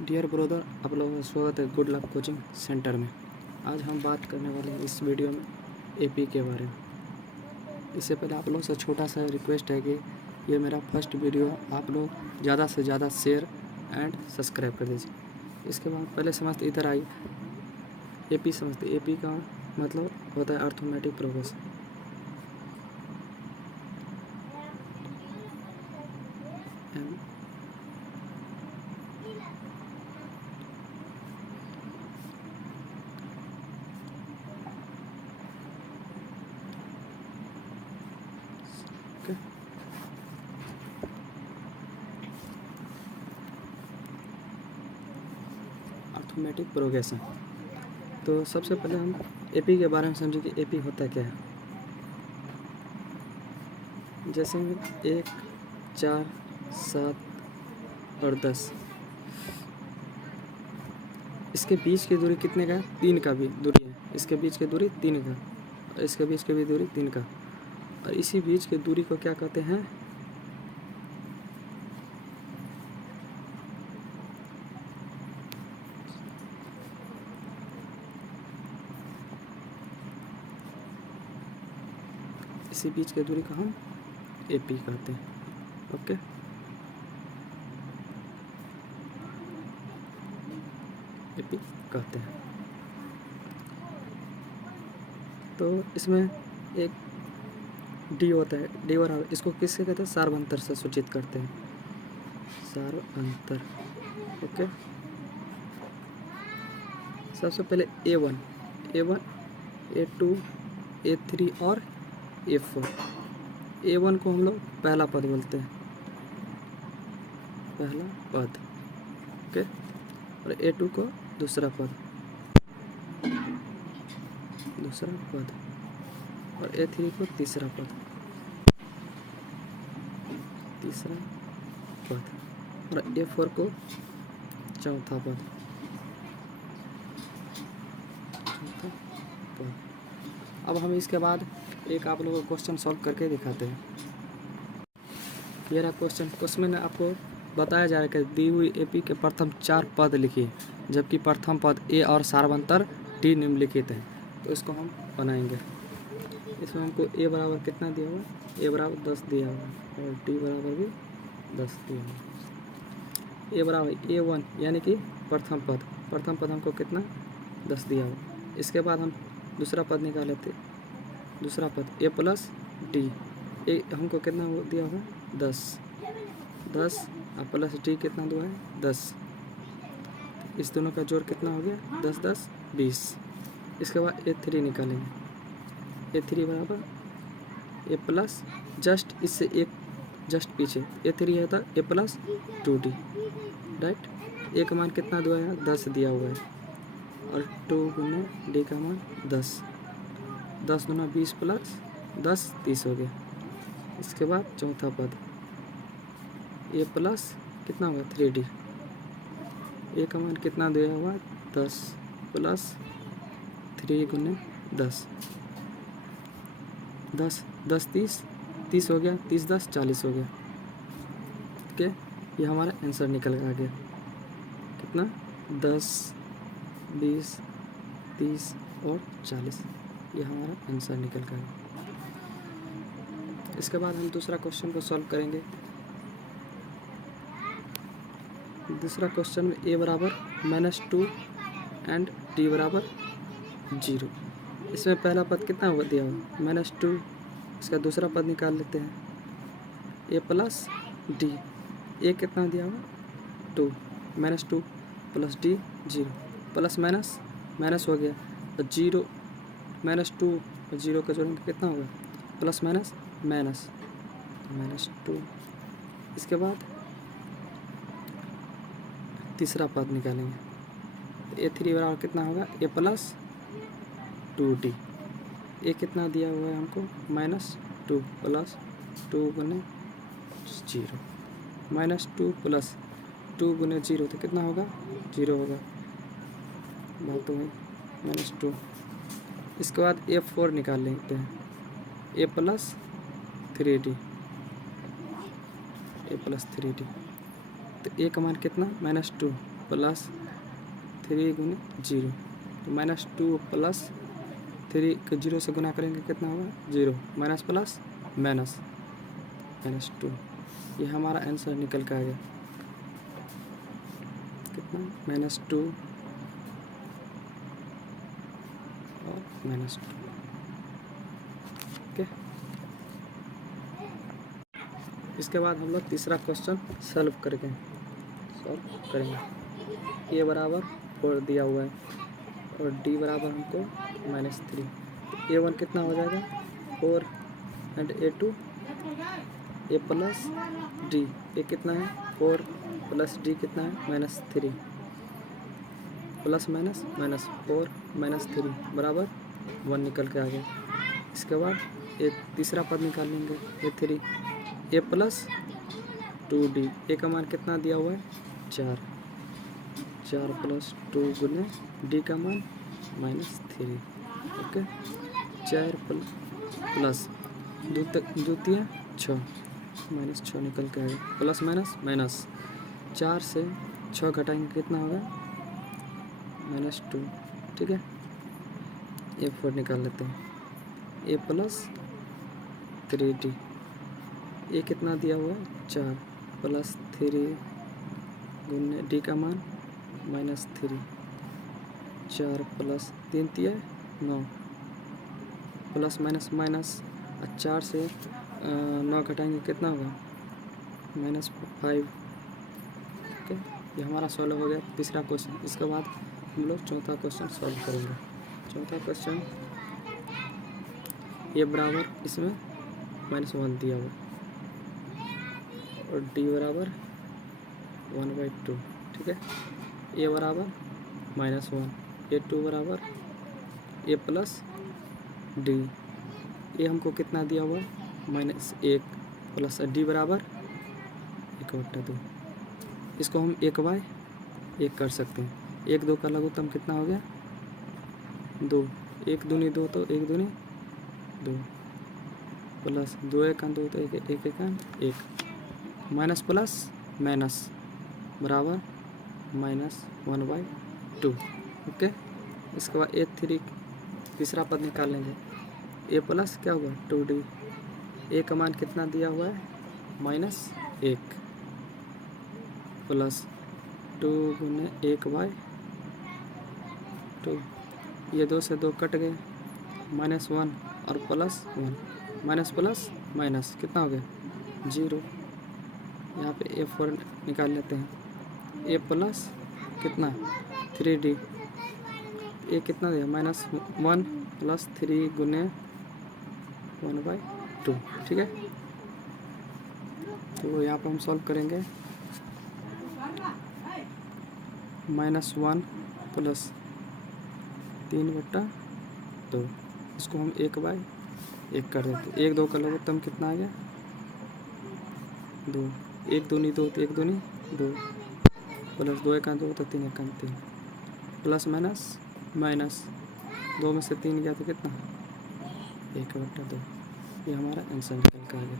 Dear brother, आप लोगों का स्वागत है गुड लक कोचिंग सेंटर में। आज हम बात करने वाले हैं इस वीडियो में एपी के बारे में। इससे पहले आप लोगों से छोटा सा रिक्वेस्ट है कि ये मेरा फर्स्ट वीडियो, आप लोग ज़्यादा से ज़्यादा शेयर एंड सब्सक्राइब कर दीजिए। इसके बाद पहले समझते, इधर आइए, एपी समझते। एपी का मतलब होता है अर्थमेटिक प्रोग्रेस। Arithmetic progression. तो सबसे पहले हम एपी के बारे में समझें कि एपी होता क्या है। जैसे में 1, 4, 7 और 10, इसके बीच की दूरी कितने का है? 3 का भी दूरी है। इसके बीच की दूरी 3 का, और इसके बीच की भी दूरी 3 का, और इसी बीच की दूरी को क्या कहते हैं? इसी बीच की दूरी को हम एपी कहते हैं। ओके, एपी कहते हैं। तो इसमें एक डी होता है, डी और इसको किससे कहते हैं? सार्वंतर से सूचित करते हैं, सार्वंतर। ओके, सबसे पहले A1, A2, A3 और A4। A1 को हम लोग पहला पद बोलते हैं, पहला पद। ओके, और A2 को दूसरा पद, दूसरा पद, और A3 को तीसरा पद, तीसरा पद, और A4 को चौथा पद, चौथा पद। अब हम इसके बाद एक आप लोगों को क्वेश्चन सॉल्व करके दिखाते हैं। ये रहा क्वेश्चन में आपको बताया जा रहा है कि दी हुई एपी के प्रथम 4 पद लिखिए, जबकि प्रथम पद ए और सार्वंतर डी निम्नलिखित है। तो इसको हम बनाएंगे। इसमें हमको ए बराबर कितना दिया हुआ? ए बराबर 10 दिया हुआ, और डी बराबर भी 10 दिया हुआ। ए बराबर A1 यानी कि प्रथम पद हमको कितना? 10 दिया हुआ। इसके बाद हम दूसरा पद निकाले थे, दूसरा पद ए प्लस डी। ए हमको कितना दिया हुआ? 10 और प्लस डी कितना दिया है? 10। इस दोनों का जोड़ कितना हो गया? 10 10 20। इसके बाद A3 निकालेंगे। A3 बराबर ए प्लस, जस्ट इससे एक जस्ट पीछे A3 है तो ए प्लस 2D, राइट। ए का मान कितना दिया है? 10 दिया हुआ है, और 2 गुने डी का मान 10। 10 गुना 20 प्लस 10 30 हो गया। इसके बाद चौथा पद ए प्लस कितना होगा? 3D। ए का मान कितना दिया हुआ? 10 प्लस 3 गुने 10, 10 10 30 हो गया। 30 10 40 हो गया। ओके, ये हमारा आंसर निकल आ गया। कितना? 10 20 30 और 40, ये हमारा आंसर निकल गया। इसके बाद हम दूसरा क्वेश्चन को सॉल्व करेंगे। दूसरा क्वेश्चन में ए बराबर -2 एंड डी बराबर 0। इसमें पहला पद कितना हुआ दिया हुआ? -2। इसका दूसरा पद निकाल लेते हैं, ए प्लस डी। ए कितना दिया हुआ? 2, -2 plus D 0, plus minus minus हो गया, और 0 -2 और 0 का जोड़ेंगे कितना होगा? Plus minus minus, -2। इसके बाद तीसरा पद निकालेंगे। A3 बराबर कितना होगा? ए प्लस 2D। ए कितना दिया हुआ है हमको? -2 प्लस 2 गुने 0, -2 प्लस 2 गुने 0 तो कितना होगा? 0 होगा। बात तो वही, -2। इसके बाद A4 निकाल लेते हैं, ए प्लस 3D, ए प्लस 3D। तो ए का मान कितना? -2 प्लस 3 गुने 0, तो -2 प्लस 3 को 0 से गुना करेंगे कितना होगा 0, माइनस प्लस माइनस -2। ये हमारा आंसर निकल के आ गया कितना -2 और -2। ओके, इसके बाद हम लोग तीसरा क्वेश्चन सॉल्व करेंगे। ए बराबर 4 दिया हुआ है और डी बराबर हमको -3, तो A1 कितना हो जाएगा 4 and A2 A plus D, A कितना है 4 प्लस डी कितना है -3, प्लस माइनस माइनस 4 -3 बराबर 1 निकल के आ गया। इसके बाद एक तीसरा पद निकाल लेंगे A3 A प्लस 2D, ए का मान कितना दिया हुआ है 4 प्लस 2 गुने डी का मान -3। ओके, 4 प्लस द्वितीय 6 -6 निकल के आएगा, प्लस माइनस माइनस 4 से 6 घटाएंगे कितना होगा -2। ठीक है, A4 निकाल लेते हैं। A प्लस 3D, ए कितना दिया हुआ है 4 प्लस 3 गुने डी का मान -3, 4 प्लस 3 तिया 9 प्लस माइनस माइनस 4 से 9 घटाएंगे कितना होगा -5। ओके, ये हमारा सॉल्व हो गया तीसरा क्वेश्चन। इसके बाद हम लोग चौथा क्वेश्चन सॉल्व करेंगे। चौथा क्वेश्चन ये बराबर इसमें -1 दिया हुआ और डी बराबर 1/2। ठीक है, ए बराबर -1, A2 बराबर A प्लस डी, ए हमको कितना दिया हुआ -1 प्लस डी बराबर 1/2। इसको हम 1/1 कर सकते हैं। 1 2 का लघुत्तम कितना हो गया 2, 1 दूनी 2 तो 1 दूनी 2 प्लस 2 1 2 तो 1 1 1 माइनस प्लस माइनस बराबर -1/2। ओके, इसके बाद A3 तीसरा पद निकाल लेंगे। ए प्लस क्या हुआ 2D, ए का मान कितना दिया हुआ है -1 प्लस 2 गुने 1/2, ये 2 से 2 कट गए, -1 और +1, माइनस प्लस माइनस कितना हो गया 0। यहाँ पे A4 निकाल लेते हैं। ए प्लस कितना 3D, ए कितना दिया -1 प्लस 3 गुने 1/2। ठीक है, तो यहाँ पे हम सॉल्व करेंगे -1 प्लस 3/2, इसको हम 1/1 कर देते। 1 2 का लघुत्तम कितना आ गया 2, 1 दूनी 2 तो 1 दूनी 2 प्लस 2 1 2 तो 3 1 3 प्लस माइनस माइनस 2 में से 3 गया तो कितना 1/2। ये हमारा आंसर निकल कर आ गया।